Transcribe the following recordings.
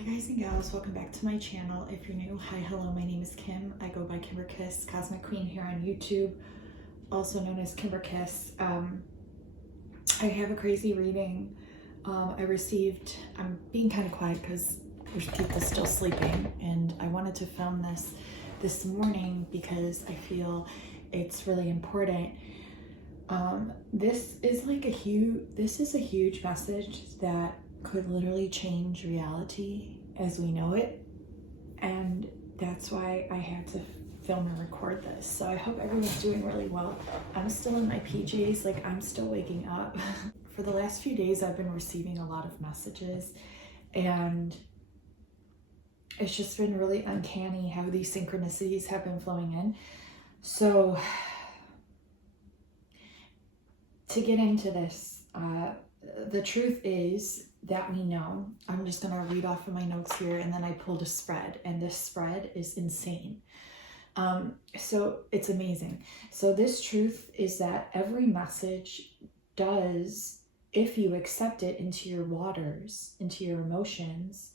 Hi guys and gals, welcome back to my channel. If you're new, hi, hello, my name is Kim. I go by Kimberkiss, Cosmic Queen here on YouTube, also known as Kimberkiss. I have a crazy reading I'm being kind of quiet because there's people still sleeping, and I wanted to film this morning because I feel it's really important. This is a huge message that could literally change reality as we know it, and that's why I had to film and record this. So I hope everyone's doing really well. I'm still in my PJs, like I'm still waking up. For the last few days I've been receiving a lot of messages, and it's just been really uncanny how these synchronicities have been flowing in. So to get into this, the truth is that we know. I'm just going to read off of my notes here, and then I pulled a spread, and this spread is insane. So it's amazing. So this truth is that every message does, if you accept it into your waters, into your emotions,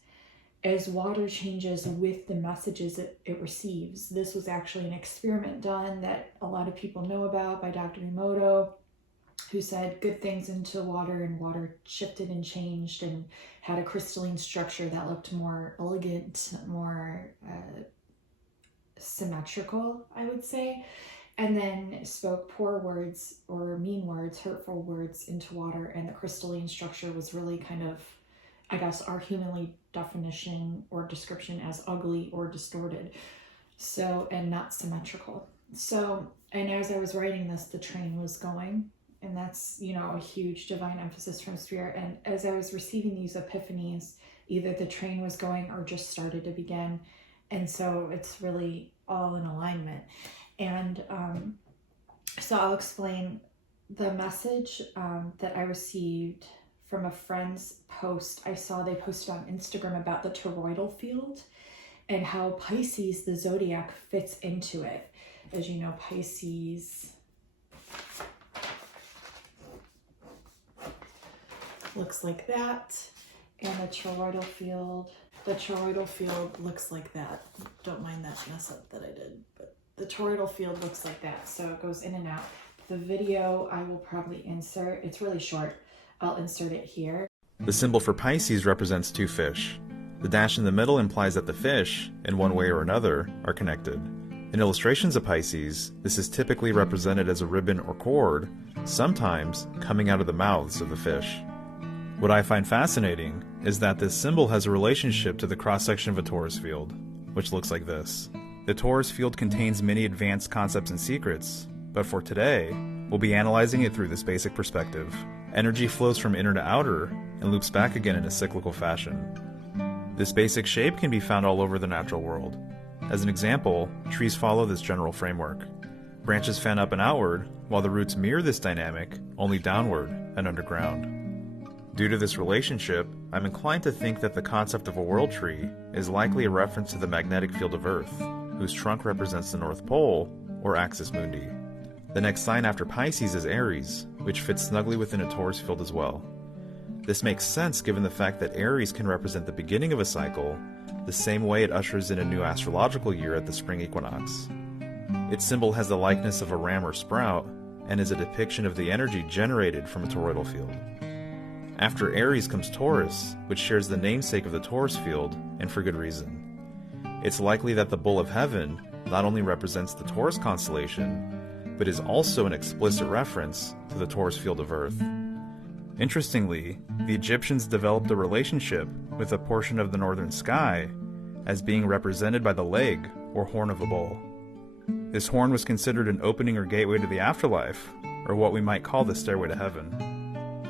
as water changes with the messages it receives. This was actually an experiment done that a lot of people know about by Dr. Emoto, who said good things into water, and water shifted and changed and had a crystalline structure that looked more elegant, more symmetrical, I would say, and then spoke poor words or mean words, hurtful words into water, and the crystalline structure was really kind of, I guess, our humanly definition or description as ugly or distorted, so, and not symmetrical. So, and as I was writing this, the train was going. And that's, you know, a huge divine emphasis from Spirit. And as I was receiving these epiphanies, either the train was going or just started to begin. And so it's really all in alignment. And so I'll explain the message that I received from a friend's post. I saw they posted on Instagram about the toroidal field and how Pisces, the zodiac, fits into it. As you know, Pisces looks like that, and the toroidal field looks like that. Don't mind that mess up that I did, but the toroidal field looks like that, so it goes in and out. The video I will probably insert, it's really short, I'll insert it here. The symbol for Pisces represents two fish. The dash in the middle implies that the fish, in one way or another, are connected. In illustrations of Pisces, this is typically represented as a ribbon or cord, sometimes coming out of the mouths of the fish. What I find fascinating is that this symbol has a relationship to the cross-section of a torus field, which looks like this. The torus field contains many advanced concepts and secrets, but for today, we'll be analyzing it through this basic perspective. Energy flows from inner to outer and loops back again in a cyclical fashion. This basic shape can be found all over the natural world. As an example, trees follow this general framework. Branches fan up and outward, while the roots mirror this dynamic, only downward and underground. Due to this relationship, I'm inclined to think that the concept of a world tree is likely a reference to the magnetic field of Earth, whose trunk represents the North Pole, or Axis Mundi. The next sign after Pisces is Aries, which fits snugly within a Taurus field as well. This makes sense given the fact that Aries can represent the beginning of a cycle, the same way it ushers in a new astrological year at the spring equinox. Its symbol has the likeness of a ram or sprout, and is a depiction of the energy generated from a toroidal field. After Aries comes Taurus, which shares the namesake of the Taurus field, and for good reason. It's likely that the Bull of Heaven not only represents the Taurus constellation, but is also an explicit reference to the Taurus field of Earth. Interestingly, the Egyptians developed a relationship with a portion of the northern sky as being represented by the leg or horn of a bull. This horn was considered an opening or gateway to the afterlife, or what we might call the stairway to heaven.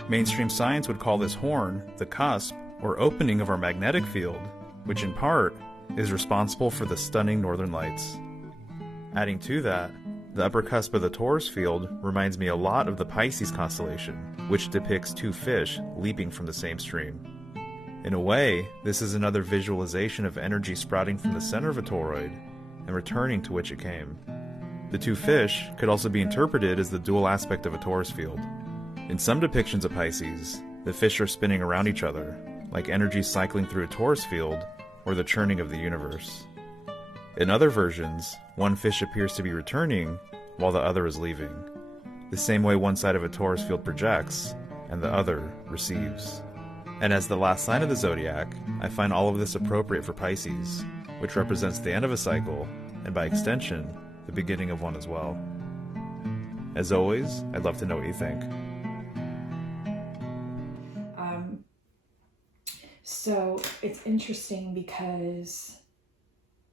Mainstream science would call this horn the cusp or opening of our magnetic field, which in part is responsible for the stunning northern lights. Adding to that, the upper cusp of the Taurus field reminds me a lot of the Pisces constellation, which depicts two fish leaping from the same stream. In a way, this is another visualization of energy sprouting from the center of a toroid and returning to which it came. The two fish could also be interpreted as the dual aspect of a Taurus field. In some depictions of Pisces, the fish are spinning around each other, like energy cycling through a torus field or the churning of the universe. In other versions, one fish appears to be returning while the other is leaving, the same way one side of a torus field projects and the other receives. And as the last sign of the zodiac, I find all of this appropriate for Pisces, which represents the end of a cycle, and by extension, the beginning of one as well. As always, I'd love to know what you think. So it's interesting because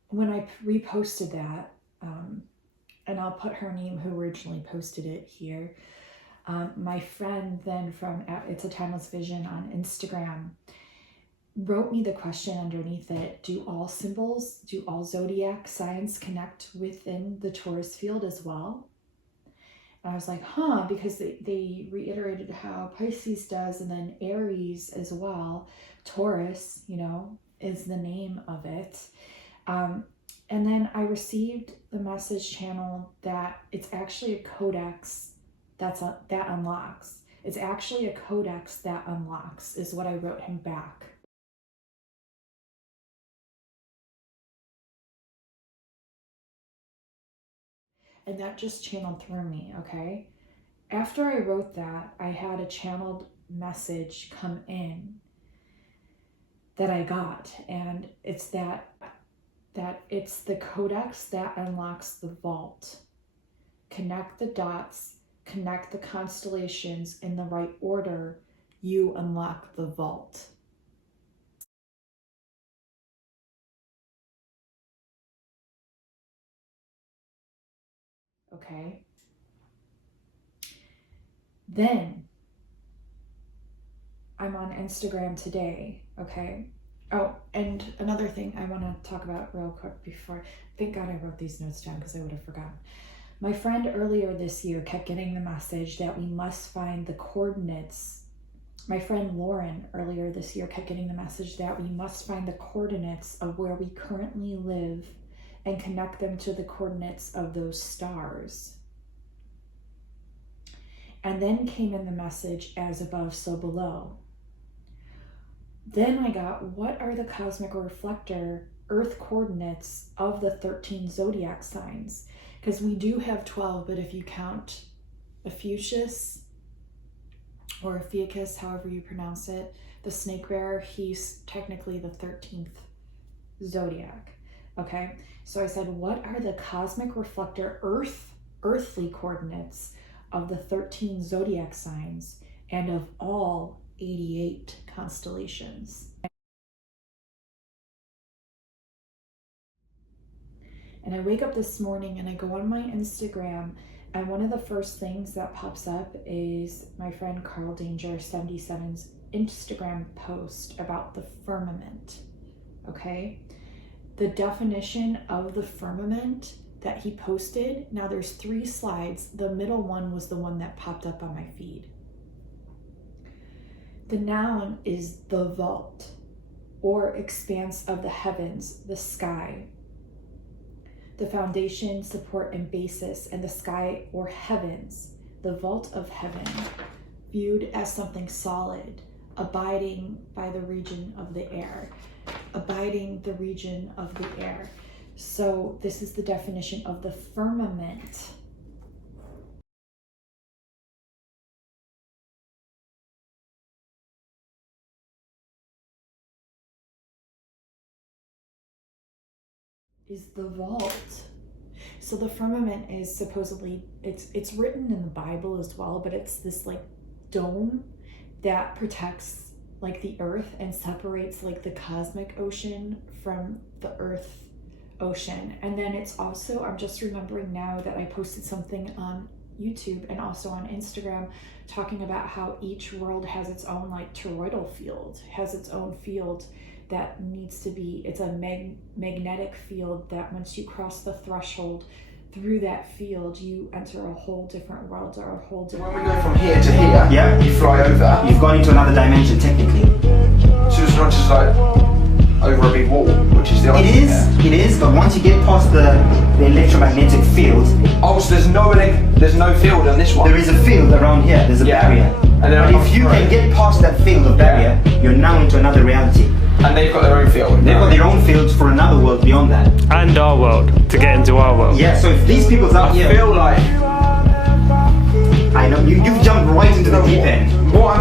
when I reposted that, and I'll put her name who originally posted it here, my friend then from It's a Timeless Vision on Instagram wrote me the question underneath it: do all symbols, do all zodiac signs connect within the Taurus field as well? And I was like, because they reiterated how Pisces does, and then Aries as well. Taurus, is the name of it. And then I received the message channel that it's actually a codex that unlocks. It's actually a codex that unlocks, is what I wrote him back. And that just channeled through me, okay? After I wrote that, I had a channeled message come in that I got, and it's that it's the codex that unlocks the vault. Connect the dots, connect the constellations in the right order, you unlock the vault. Okay. Then I'm on Instagram today, okay? Oh, and another thing I want to talk about real quick before, thank God I wrote these notes down because I would have forgotten. My friend earlier this year kept getting the message that we must find the coordinates. My friend Lauren earlier this year kept getting the message that we must find the coordinates of where we currently live and connect them to the coordinates of those stars. And then came in the message, as above, so below. Then I got, what are the cosmic reflector earth coordinates of the 13 zodiac signs? Because we do have 12, but if you count Ophiuchus or Ophiuchus, however you pronounce it, the snake bearer, he's technically the 13th zodiac. Okay, so I said, what are the cosmic reflector earthly coordinates of the 13 zodiac signs and of all 88 constellations? And I wake up this morning and I go on my Instagram, and one of the first things that pops up is my friend Carl Danger 77's Instagram post about the firmament. Okay, the definition of the firmament that he posted, now there's 3 slides. The middle one was the one that popped up on my feed. The noun is the vault, or expanse of the heavens, the sky. The foundation, support, and basis, and the sky or heavens, the vault of heaven, viewed as something solid, abiding by the region of the air, abiding the region of the air. So this is the definition of the firmament. Is the vault. So the firmament is supposedly, it's written in the Bible as well, but it's this like dome that protects like the earth and separates like the cosmic ocean from the earth ocean. And then it's also, I'm just remembering now that I posted something on YouTube and also on Instagram talking about how each world has its own like toroidal field, has its own field that needs to be, it's a magnetic field that once you cross the threshold through that field, you enter a whole different world or a whole different... When we go from here to here, yeah, you fly over. You've gone into another dimension technically. So it's not just like over a big wall, which is the It is, but once you get past the electromagnetic field... Oh, so there's no field on this one? There is a field around here, there's a barrier. And then But if you can get past that field of barrier, you're now into another reality. And they've got their own field. They've got their own fields for another world beyond that. And our world, to get into our world. Yeah, so if these people's out I here, feel like I know you've jumped right into the deep end. what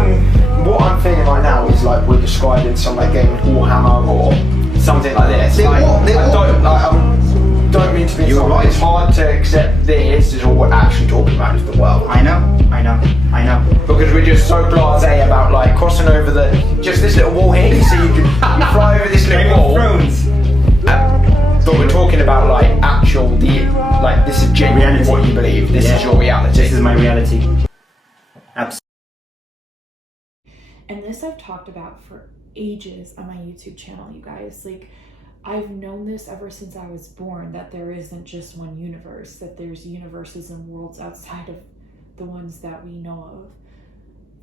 I'm feeling right now is like we're describing some like game of Warhammer or something like this. They Like, all- I don't mean to be You're sorry, right. it's hard to accept this is all we're actually talking about is the world. I know. Because we're just so blasé about like crossing over just this little wall here, you see you fly over this little wall. Thrones. But we're talking about like this is genuinely Reality. what you believe. This Yeah. is your reality. This is my reality. Absolutely. And this I've talked about for ages on my YouTube channel, you guys. Like, I've known this ever since I was born, that there isn't just one universe, that there's universes and worlds outside of the ones that we know of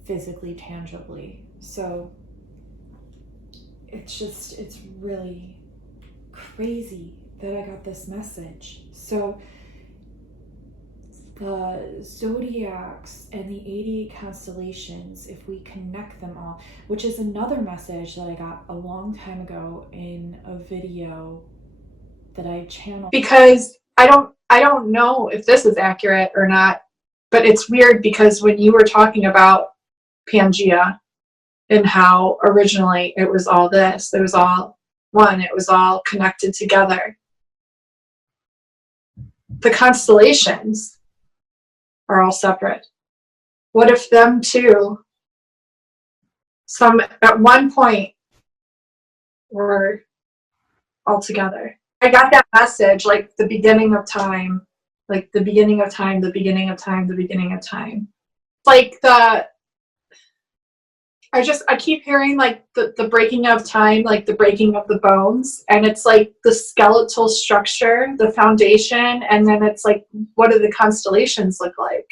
physically, tangibly. So it's really crazy that I got this message. So the zodiacs and the 88 constellations, if we connect them all, which is another message that I got a long time ago in a video that I channeled. Because I don't know if this is accurate or not, but it's weird because when you were talking about Pangea and how originally it was all this, it was all one, it was all connected together. The constellations are all separate. What if them two, at one point, were all together? I got that message like the beginning of time, like the beginning of time, the beginning of time, the beginning of time. Like I keep hearing like the breaking of time, like the breaking of the bones, and it's like the skeletal structure, the foundation, and then it's like, what do the constellations look like?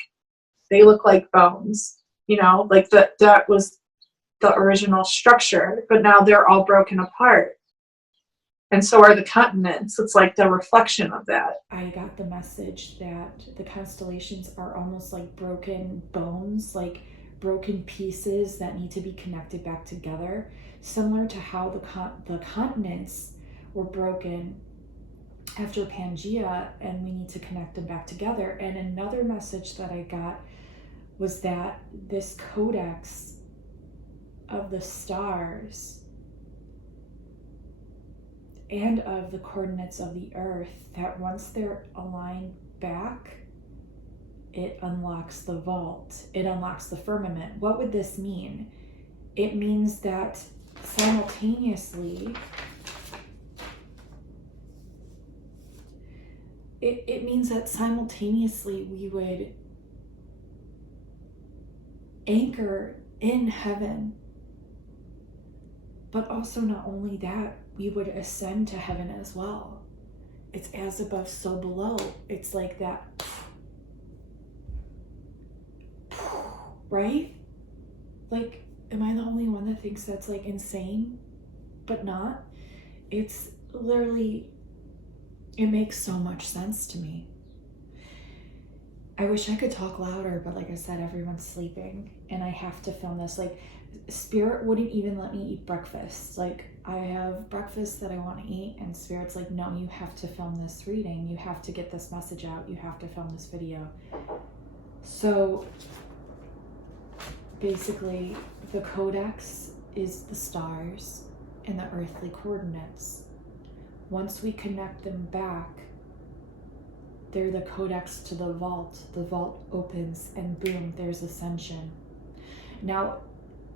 They look like bones, like that was the original structure, but now they're all broken apart. And so are the continents. It's like the reflection of that. I got the message that the constellations are almost like broken bones, like broken pieces that need to be connected back together, similar to how the continents were broken after Pangea, and we need to connect them back together. And another message that I got was that this codex of the stars and of the coordinates of the earth, that once they're aligned back, it unlocks the vault, it unlocks the firmament. What would this mean? It means that simultaneously, it means that simultaneously we would anchor in heaven, but also not only that, we would ascend to heaven as well. It's as above, so below. It's like that, right? Like, am I the only one that thinks that's like insane? But not. It's literally, it makes so much sense to me. I wish I could talk louder, but like I said, everyone's sleeping and I have to film this. Like, Spirit wouldn't even let me eat breakfast. Like, I have breakfast that I want to eat, and Spirit's like, no, you have to film this reading. You have to get this message out. You have to film this video. So basically, the codex is the stars and the earthly coordinates. Once we connect them back, they're the codex to the vault. The vault opens and boom, there's ascension. Now,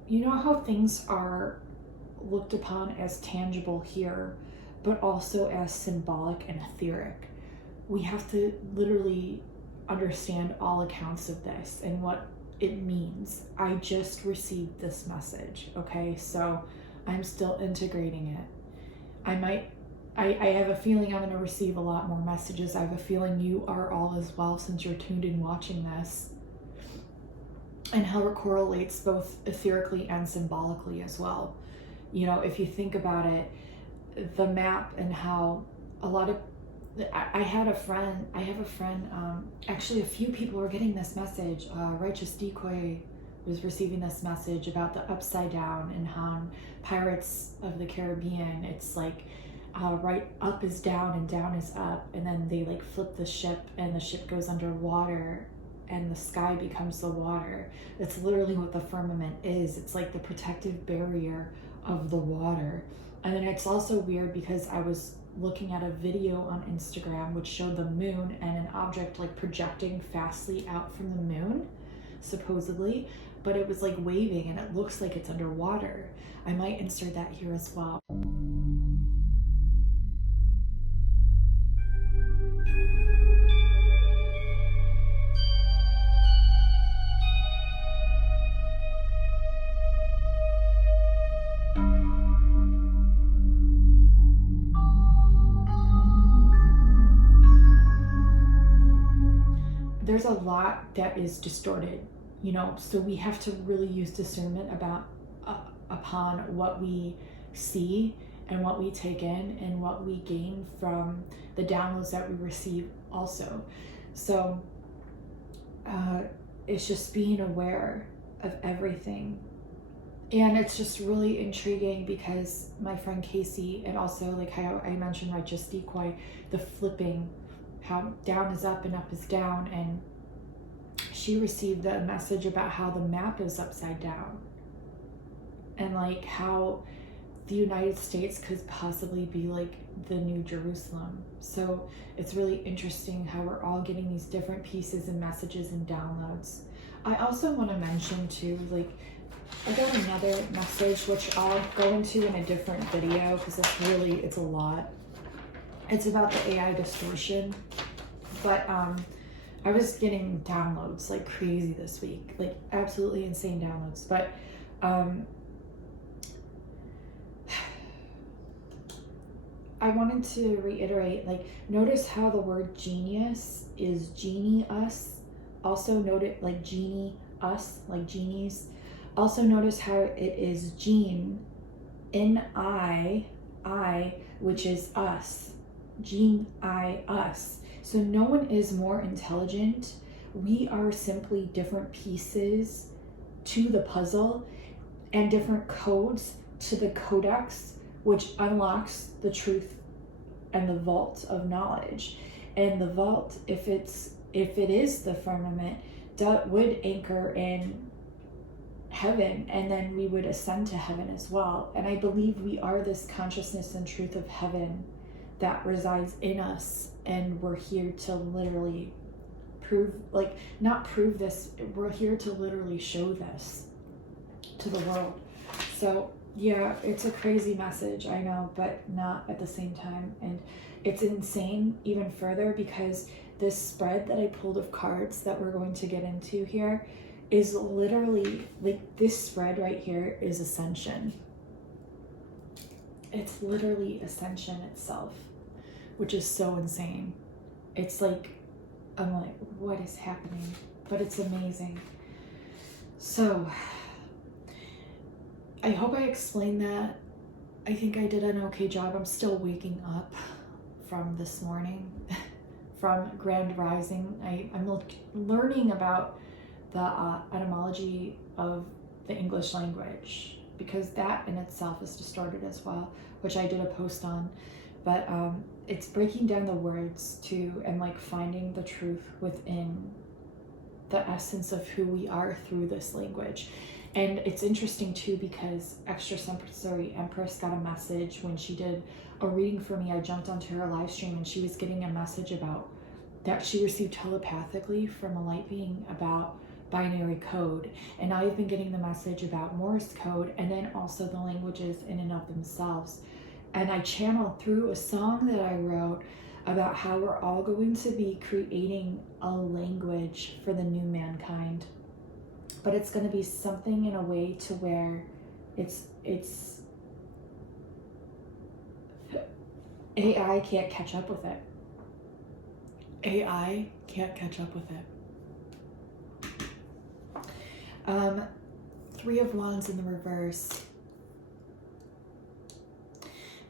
you know how things are looked upon as tangible here, but also as symbolic and etheric. We have to literally understand all accounts of this and what it means. I just received this message, okay? So I'm still integrating it. I have a feeling I'm going to receive a lot more messages. I have a feeling you are all as well, since you're tuned in watching this. And how it correlates both etherically and symbolically as well. You know, if you think about it, the map and how a lot of, I have a friend, actually a few people are getting this message. Righteous Decoy was receiving this message about the upside down and how Pirates of the Caribbean, it's like right up is down and down is up, and then they like flip the ship and the ship goes underwater and the sky becomes the water. That's literally what the firmament is. It's like the protective barrier of the water. And then it's also weird because I was looking at a video on Instagram which showed the moon and an object like projecting fastly out from the moon, supposedly, but it was like waving and it looks like it's underwater. I might insert that here as well. There's a lot that is distorted, you know, so we have to really use discernment about upon what we see and what we take in and what we gain from the downloads that we receive also. So it's just being aware of everything. And it's just really intriguing because my friend Casey, and also like how I mentioned right, just decoy, the flipping, how down is up and up is down, and she received a message about how the map is upside down and like how the United States could possibly be like the New Jerusalem. So it's really interesting how we're all getting these different pieces and messages and downloads. I also want to mention too, like I got another message which I'll go into in a different video because it's a lot. It's about the AI distortion, but I was getting downloads like crazy this week, like absolutely insane downloads. But I wanted to reiterate, like, notice how the word genius is genie-us. Also note it like genie-us, like genies. Also notice how it is gene, N-I, which is us. Gene, I, us. So no one is more intelligent. We are simply different pieces to the puzzle and different codes to the codex, which unlocks the truth and the vault of knowledge. And the vault, if it is the firmament, that would anchor in heaven, and then we would ascend to heaven as well. And I believe we are this consciousness and truth of heaven that resides in us, and we're here to literally not prove this, we're here to literally show this to the world. So yeah, it's a crazy message, I know, but not at the same time. And it's insane even further because this spread that I pulled of cards that we're going to get into here is literally like this spread right here is ascension. It's literally ascension itself, which is so insane. It's like, I'm like, what is happening? But it's amazing. So I hope I explained that. I think I did an okay job. I'm still waking up from this morning, from Grand Rising. I'm learning about the etymology of the English language, because that in itself is distorted as well, which I did a post on. But it's breaking down the words too, and like finding the truth within the essence of who we are through this language. And it's interesting too because Extrasensory Empress got a message when she did a reading for me. I jumped onto her live stream and she was getting a message about that she received telepathically from a light being about binary code. And I've been getting the message about Morse code, and then also the languages in and of themselves. And I channeled through a song that I wrote about how we're all going to be creating a language for the new mankind. But it's going to be something in a way to where it's AI can't catch up with it. AI can't catch up with it. Three of Wands in the reverse.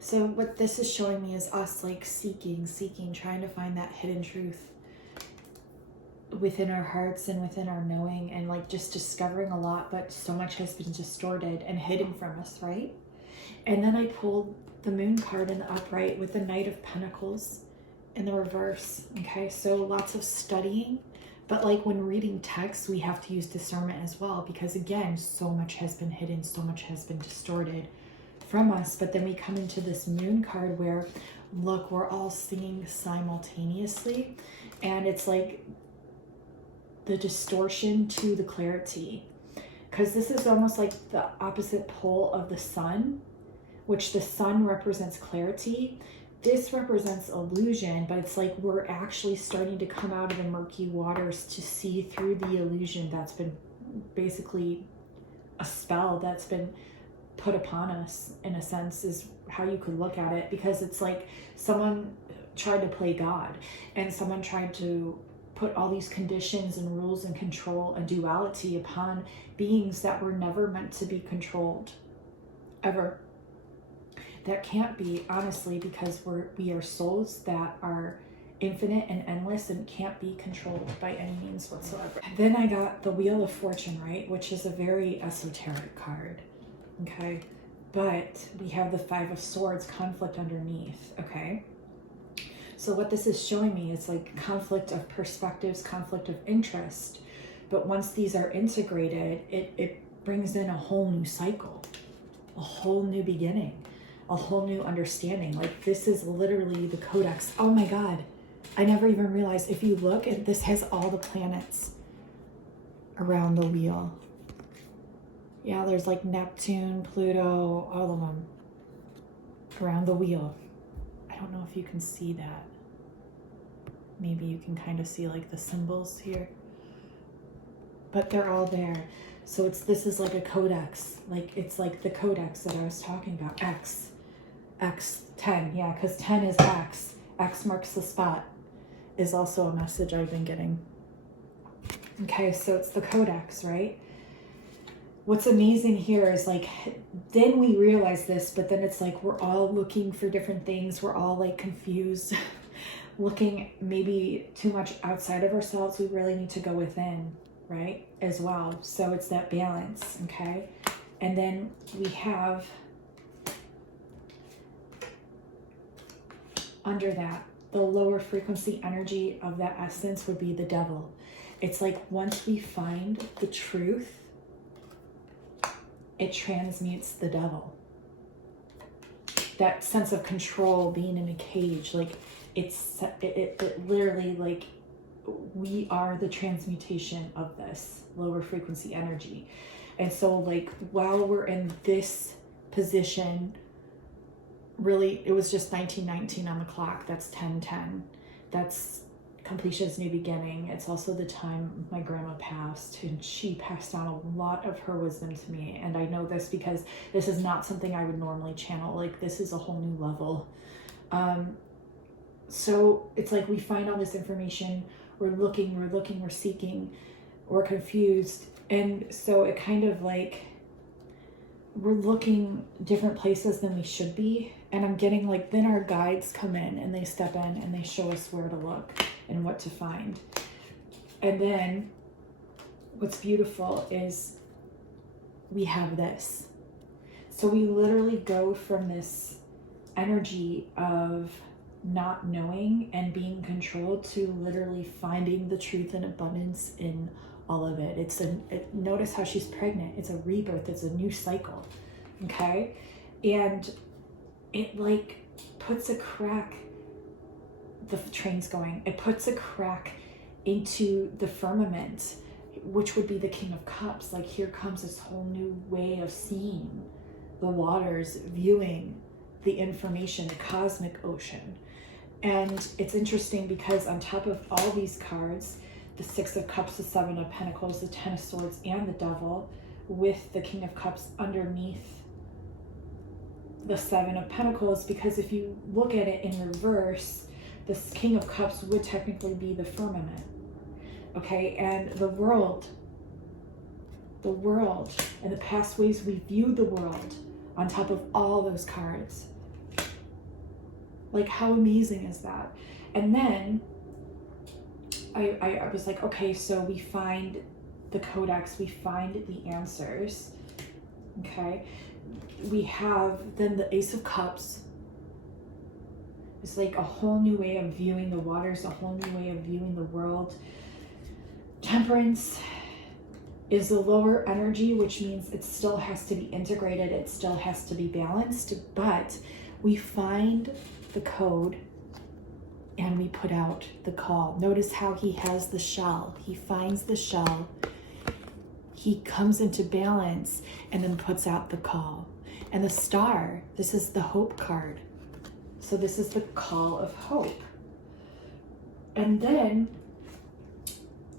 So what this is showing me is us like seeking, trying to find that hidden truth. within our hearts and within our knowing, and like just discovering a lot, but so much has been distorted and hidden from us, right? And then I pulled the Moon card in the upright with the Knight of Pentacles in the reverse. Okay, so lots of studying, but like when reading text, we have to use discernment as well, because again, so much has been hidden, so much has been distorted from us. But then we come into this Moon card where, look, we're all seeing simultaneously, and it's like the distortion to the clarity, because this is almost like the opposite pole of the sun, which the sun represents clarity. This represents illusion, but it's like we're actually starting to come out of the murky waters to see through the illusion that's been basically a spell that's been put upon us, in a sense, is how you could look at it. Because it's like someone tried to play God, and someone tried to put all these conditions and rules and control and duality upon beings that were never meant to be controlled, ever. That can't be, honestly, because we are souls that are infinite and endless and can't be controlled by any means whatsoever. Then I got the Wheel of Fortune, right, which is a very esoteric card, okay? But we have the Five of Swords, conflict underneath, okay? So what this is showing me is like conflict of perspectives, conflict of interest. But once these are integrated, it brings in a whole new cycle, a whole new beginning, a whole new understanding. Like this is literally the codex. Oh my God. I never even realized, if you look at this, has all the planets around the wheel. Yeah, there's like Neptune, Pluto, all of them around the wheel. I don't know if you can see that. Maybe you can kind of see like the symbols here, but they're all there. So this is like a codex. Like it's like the codex that I was talking about. X 10, yeah, because 10 is X. X marks the spot is also a message I've been getting. Okay, so it's the codex, right? What's amazing here is like, then we realize this, but then it's like we're all looking for different things. We're all like confused, looking maybe too much outside of ourselves. We really need to go within, right, as well. So it's that balance, okay? And then we have under that, the lower frequency energy of that essence would be the devil. It's like once we find the truth, it transmutes the devil. That sense of control, being in a cage, like it literally, like we are the transmutation of this lower frequency energy. And so like while we're in this position, really it was just 1919 on the clock. That's 10:10. That's completion's new beginning. It's also the time my grandma passed, and she passed on a lot of her wisdom to me. And I know this because this is not something I would normally channel. Like this is a whole new level. So it's like we find all this information, we're looking, we're seeking, we're confused. And so it kind of like, we're looking different places than we should be. And I'm getting like, then our guides come in and they step in and they show us where to look and what to find. And then what's beautiful is we have this. So we literally go from this energy of not knowing and being controlled to literally finding the truth and abundance in all of it. Notice how she's pregnant. It's a rebirth. It's a new cycle. Okay. And it like puts a crack, the train's going, it puts a crack into the firmament, which would be the King of Cups. Like here comes this whole new way of seeing the waters, viewing the information, the cosmic ocean. And it's interesting because on top of all these cards, the Six of Cups, the Seven of Pentacles, the Ten of Swords, and the Devil, with the King of Cups underneath the Seven of Pentacles, because if you look at it in reverse, the King of Cups would technically be the firmament. Okay, and the world, and the past ways we view the world on top of all those cards. Like how amazing is that? And then I was like, okay, so we find the codex, we find the answers. Okay, we have then the Ace of Cups. It's like a whole new way of viewing the waters, a whole new way of viewing the world. Temperance is a lower energy, which means it still has to be integrated, it still has to be balanced, but we find the code and we put out the call. Notice how he has the shell. He finds the shell, he comes into balance, and then puts out the call. And the star, this is the hope card. So this is the call of hope. And then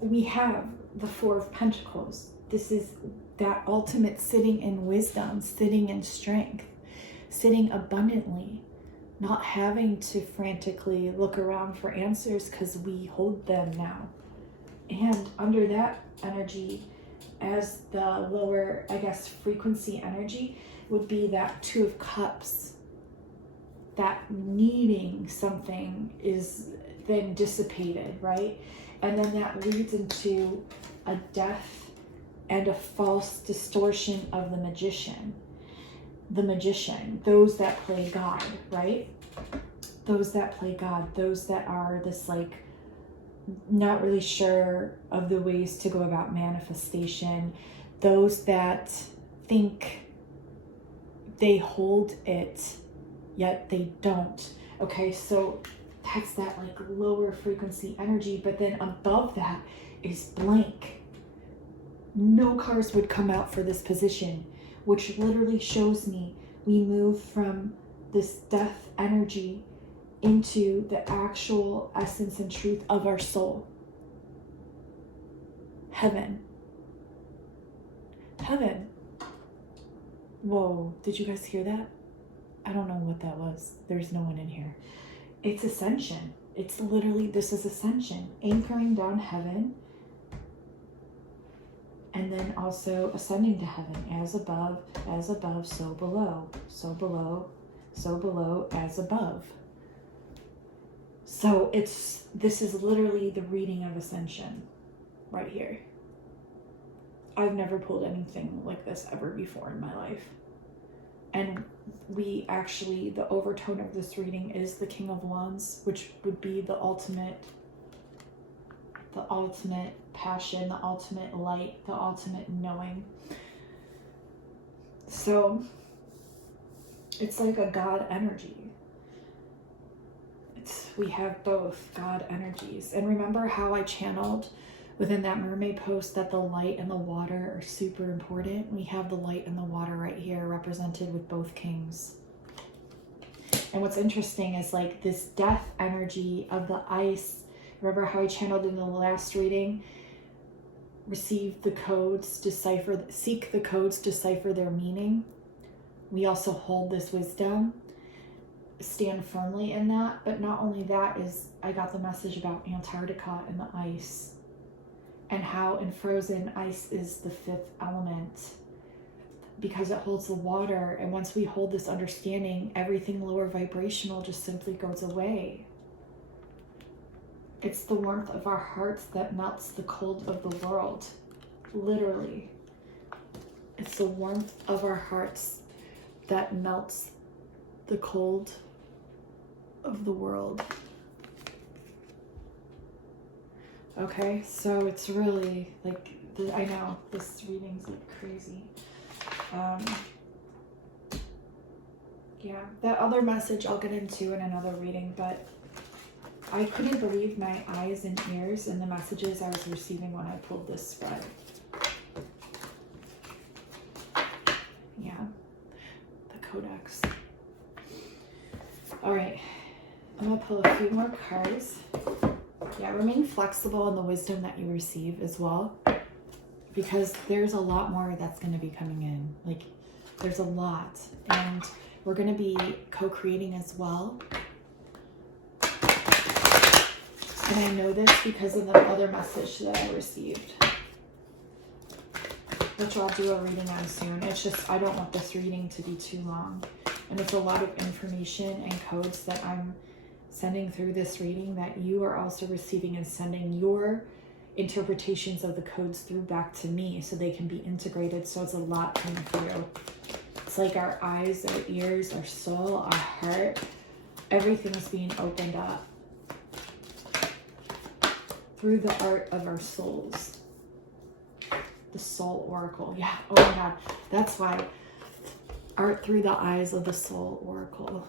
we have the Four of Pentacles. This is that ultimate sitting in wisdom, sitting in strength, sitting abundantly, not having to frantically look around for answers because we hold them now. And under that energy, as the lower, I guess, frequency energy would be that Two of Cups. That needing something is then dissipated, right? And then that leads into a death and a false distortion of the magician. The magician, those that play God, right? Those that play God, those that are this like, not really sure of the ways to go about manifestation, those that think they hold it, yet they don't. Okay, so that's that like lower frequency energy, but then above that is blank. No cards would come out for this position, which literally shows me we move from this death energy into the actual essence and truth of our soul. Heaven. Heaven. Whoa, did you guys hear that? I don't know what that was. There's no one in here. It's ascension. It's literally, this is ascension. Anchoring down heaven. And then also ascending to heaven. As above, so below. So below, so below, as above. So this is literally the reading of ascension right here. I've never pulled anything like this ever before in my life. And we actually, the overtone of this reading is the King of Wands, which would be the ultimate passion, the ultimate light, the ultimate knowing. So it's like a God energy. We have both God energies. And remember how I channeled within that mermaid post that the light and the water are super important? We have the light and the water right here represented with both kings. And what's interesting is like this death energy of the ice. Remember how I channeled in the last reading? Receive the codes, seek the codes, decipher their meaning. We also hold this wisdom. Stand firmly in that, but not only that is I got the message about Antarctica and the ice and how in frozen ice is the fifth element because it holds the water, and once we hold this understanding, everything lower vibrational just simply goes away. It's the warmth of our hearts that melts the cold of the world, literally. It's the warmth of our hearts that melts the cold of the world. Okay, so it's really like, I know this reading's like crazy. Yeah, that other message I'll get into in another reading, but I couldn't believe my eyes and ears and the messages I was receiving when I pulled this spread. Yeah, the codex. All right, I'm gonna pull a few more cards. Yeah, remain flexible in the wisdom that you receive as well, because there's a lot more that's gonna be coming in. Like, there's a lot, and we're gonna be co-creating as well. And I know this because of the other message that I received, which I'll do a reading on soon. It's just, I don't want this reading to be too long. And it's a lot of information and codes that I'm sending through this reading that you are also receiving and sending your interpretations of the codes through back to me so they can be integrated. So it's a lot coming through. It's like our eyes, our ears, our soul, our heart, everything is being opened up through the art of our souls. The soul oracle. Yeah, oh my God. That's why. Art through the eyes of the soul oracle.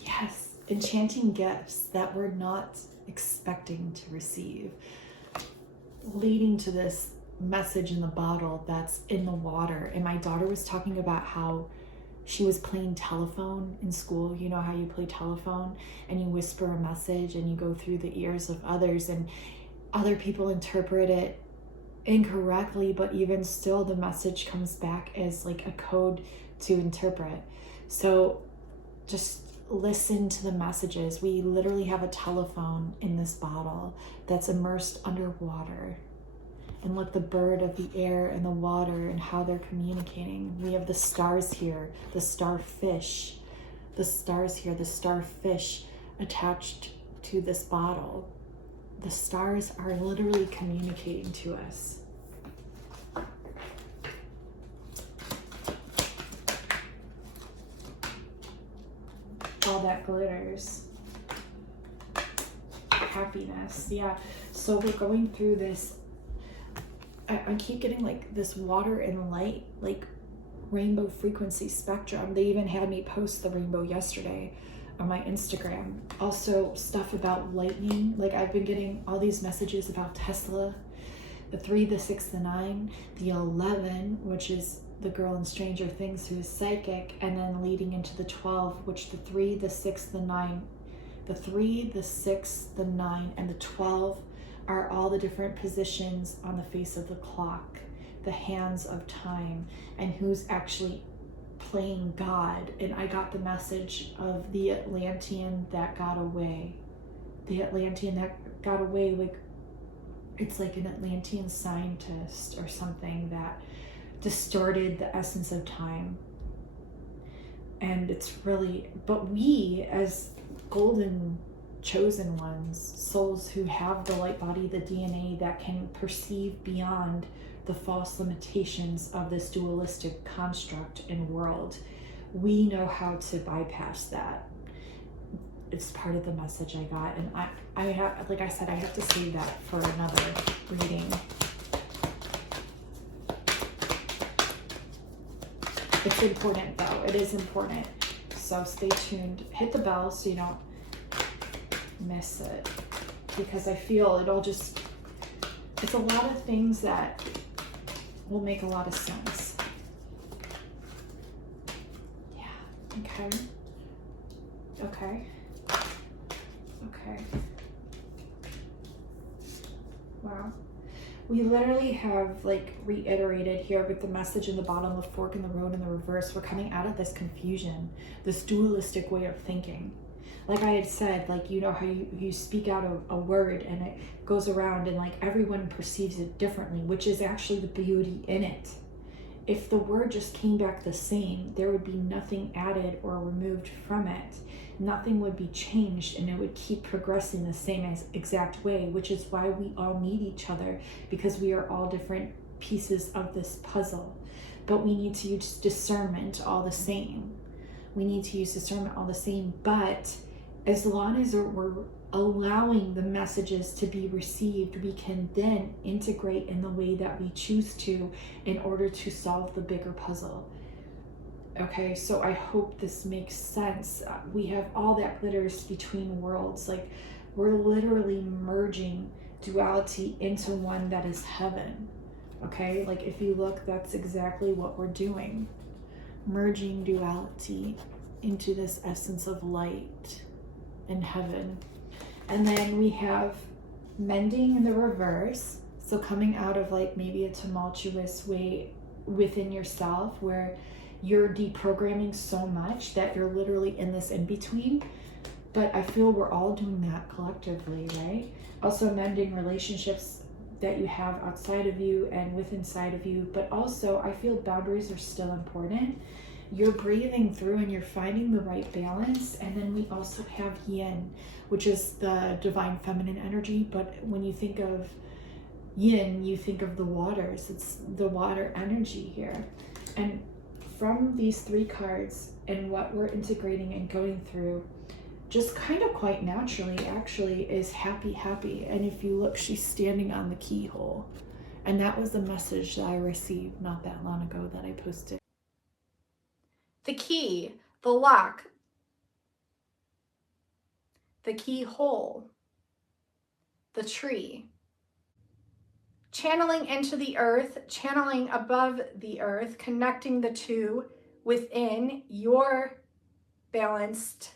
Yes, enchanting gifts that we're not expecting to receive, leading to this message in the bottle that's in the water. And my daughter was talking about how she was playing telephone in school. You know how you play telephone and you whisper a message and you go through the ears of others and other people interpret it incorrectly, but even still the message comes back as like a code to interpret. So just listen to the messages. We literally have a telephone in this bottle that's immersed underwater. And look, the bird of the air and the water and how they're communicating. We have the stars here, the starfish, the stars here, the starfish attached to this bottle. The stars are literally communicating to us. All that glitters. Happiness, yeah. So we're going through this. I keep getting like this water and light, like rainbow frequency spectrum. They even had me post the rainbow yesterday on my Instagram. Also stuff about lightning. Like I've been getting all these messages about Tesla, the 3, the 6, the 9, the 11, which is the girl in Stranger Things who is psychic, and then leading into the 12, which the 3, the 6, the 9, the 3, the 6, the 9, and the 12 are all the different positions on the face of the clock, the hands of time, and who's actually playing God. And I got the message of the Atlantean that got away. The Atlantean that got away, like it's like an Atlantean scientist or something that distorted the essence of time. And it's really, but we as golden chosen ones, souls who have the light body, the DNA that can perceive beyond the false limitations of this dualistic construct and world, we know how to bypass that. It's part of the message I got, and I have, like I said, I have to save that for another reading. It's important though, it is important. So stay tuned, hit the bell so you don't miss it, because I feel it'll just, it's a lot of things that will make a lot of sense. Yeah, okay. Okay. Okay. Wow. We literally have like reiterated here with the message in the bottom, the fork in the road in the reverse. We're coming out of this confusion, this dualistic way of thinking. Like I had said, like, you know how you speak out a word and it goes around and like everyone perceives it differently, which is actually the beauty in it. If the word just came back the same, there would be nothing added or removed from it. Nothing would be changed, and it would keep progressing the same exact way, which is why we all need each other, because we are all different pieces of this puzzle. But we need to use discernment all the same. We need to use discernment all the same, but as long as we're allowing the messages to be received, we can then integrate in the way that we choose to in order to solve the bigger puzzle. Okay, so I hope this makes sense. We have all that glitters between worlds. Like, we're literally merging duality into one that is heaven. Okay, like if you look, that's exactly what we're doing. Merging duality into this essence of light in heaven. And then we have mending in the reverse. So coming out of like maybe a tumultuous way within yourself where you're deprogramming so much that you're literally in this in-between. But I feel we're all doing that collectively, right? Also mending relationships that you have outside of you and with inside of you. But also I feel boundaries are still important. you're breathing through and you're finding the right balance. And then we also have yin, which is the divine feminine energy. But when you think of yin, you think of the waters. It's the water energy here. And from these 3 cards and what we're integrating and going through, just kind of quite naturally actually, is happy, happy. And if you look, she's standing on the keyhole. And that was the message that I received not that long ago that I posted. The key, the lock, the keyhole, the tree. Channeling into the earth, channeling above the earth, connecting the two within your balanced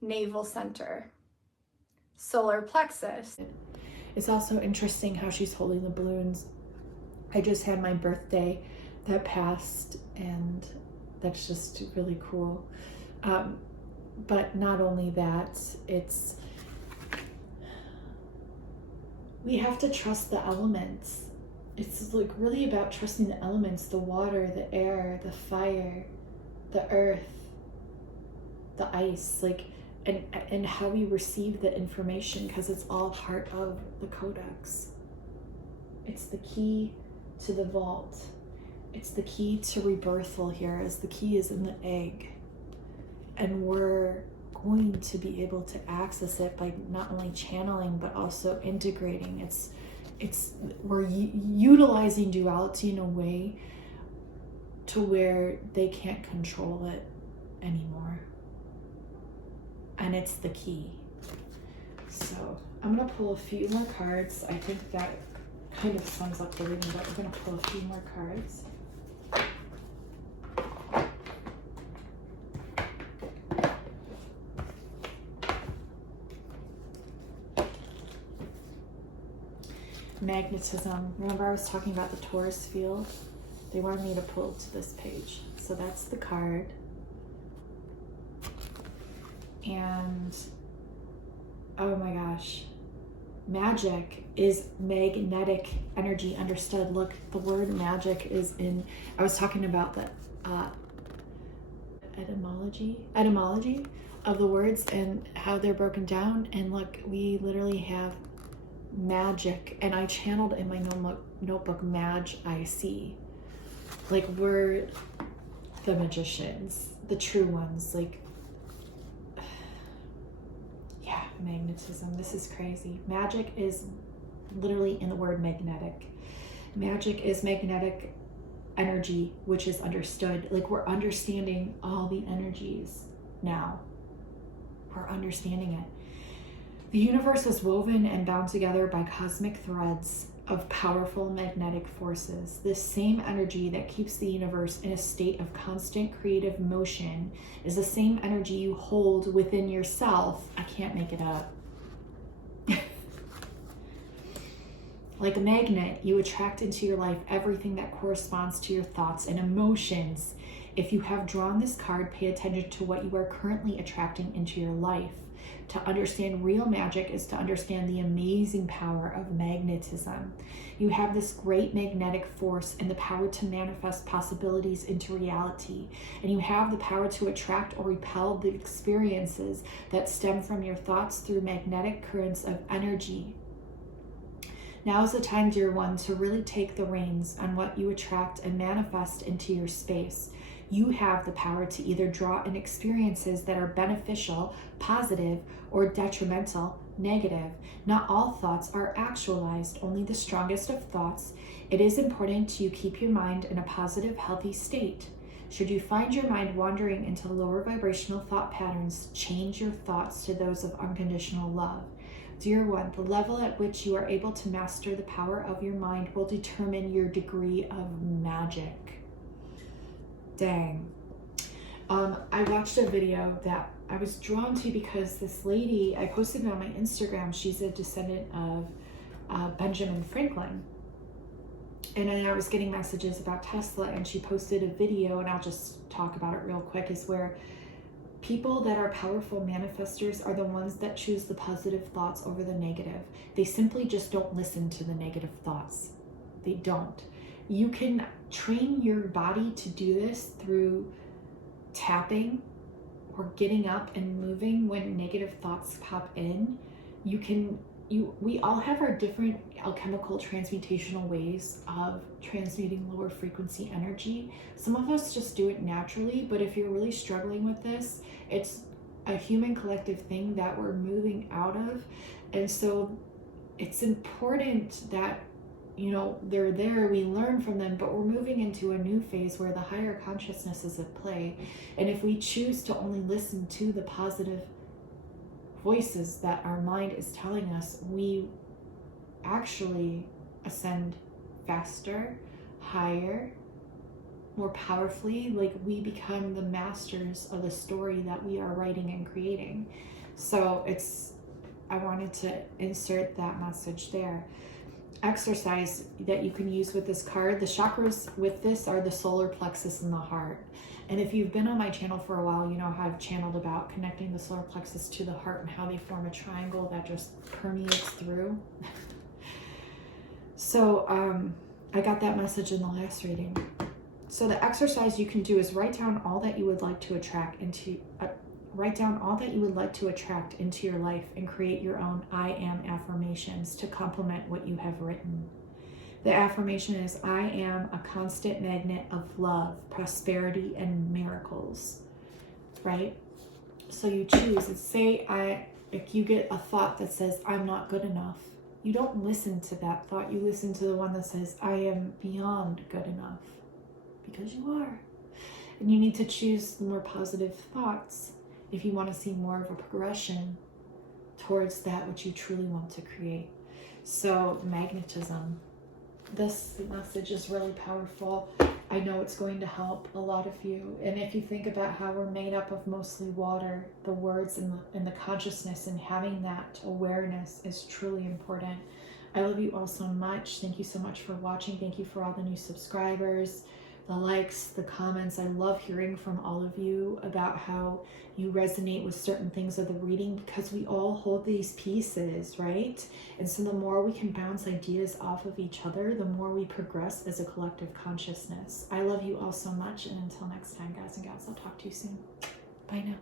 navel center, solar plexus. It's also interesting how she's holding the balloons. I just had my birthday that passed, and that's just really cool. But not only that, we have to trust the elements. It's like really about trusting the elements, the water, the air, the fire, the earth, the ice, like, and how we receive the information, because it's all part of the codex. It's the key to the vault. It's the key to rebirthal here, as the key is in the egg. And we're going to be able to access it by not only channeling, but also integrating. We're utilizing duality in a way to where they can't control it anymore. And it's the key. So I'm gonna pull a few more cards. I think that kind of sums up the reading, but we're gonna pull a few more cards. Magnetism. Remember I was talking about the Taurus field? They wanted me to pull to this page. So that's the card. And oh my gosh, magic is magnetic energy, understood. Look, the word magic is in, I was talking about the etymology of the words and how they're broken down. And look, we literally have magic, and I channeled in my notebook Mag-IC. Like, we're the magicians, the true ones. Like, yeah, magnetism. This is crazy. Magic is literally in the word magnetic. Magic is magnetic energy, which is understood. Like, we're understanding all the energies now. We're understanding it. The universe is woven and bound together by cosmic threads of powerful magnetic forces. This same energy that keeps the universe in a state of constant creative motion is the same energy you hold within yourself. I can't make it up. Like a magnet, you attract into your life everything that corresponds to your thoughts and emotions. If you have drawn this card, pay attention to what you are currently attracting into your life. To understand real magic is to understand the amazing power of magnetism. You have this great magnetic force and the power to manifest possibilities into reality. And you have the power to attract or repel the experiences that stem from your thoughts through magnetic currents of energy. Now is the time, dear one, to really take the reins on what you attract and manifest into your space. You have the power to either draw in experiences that are beneficial, positive, or detrimental, negative. Not all thoughts are actualized, only the strongest of thoughts. It is important to keep your mind in a positive, healthy state. Should you find your mind wandering into lower vibrational thought patterns, change your thoughts to those of unconditional love. Dear one, the level at which you are able to master the power of your mind will determine your degree of magic. Dang. I watched a video that I was drawn to because this lady, I posted it on my Instagram, she's a descendant of Benjamin Franklin. And then I was getting messages about Tesla, and she posted a video, and I'll just talk about it real quick, is where people that are powerful manifestors are the ones that choose the positive thoughts over the negative. They simply just don't listen to the negative thoughts. They don't. You can train your body to do this through tapping or getting up and moving when negative thoughts pop in. We all have our different alchemical transmutational ways of transmuting lower frequency energy. Some of us just do it naturally, but if you're really struggling with this, it's a human collective thing that we're moving out of. And so it's important that, they're there, we learn from them, but we're moving into a new phase where the higher consciousness is at play. And if we choose to only listen to the positive voices that our mind is telling us, we actually ascend faster, higher, more powerfully. Like, we become the masters of the story that we are writing and creating. So I wanted to insert that message there. Exercise that you can use with this card. The chakras with this are the solar plexus and the heart. And if you've been on my channel for a while, you know how I've channeled about connecting the solar plexus to the heart and how they form a triangle that just permeates through. So I got that message in the last reading. So the exercise you can do is write down all that you would like to attract into your life and create your own I am affirmations to complement what you have written. The affirmation is, I am a constant magnet of love, prosperity, and miracles, right? So you choose. If you get a thought that says, I'm not good enough, you don't listen to that thought. You listen to the one that says, I am beyond good enough, because you are. And you need to choose more positive thoughts if you want to see more of a progression towards that which you truly want to create. So magnetism. This message is really powerful. I know it's going to help a lot of you. And if you think about how we're made up of mostly water, the words and the consciousness and having that awareness is truly important. I love you all so much. Thank you so much for watching. Thank you for all the new subscribers, the likes, the comments. I love hearing from all of you about how you resonate with certain things of the reading, because we all hold these pieces, right? And so the more we can bounce ideas off of each other, the more we progress as a collective consciousness. I love you all so much, and until next time, guys and gals, I'll talk to you soon. Bye now.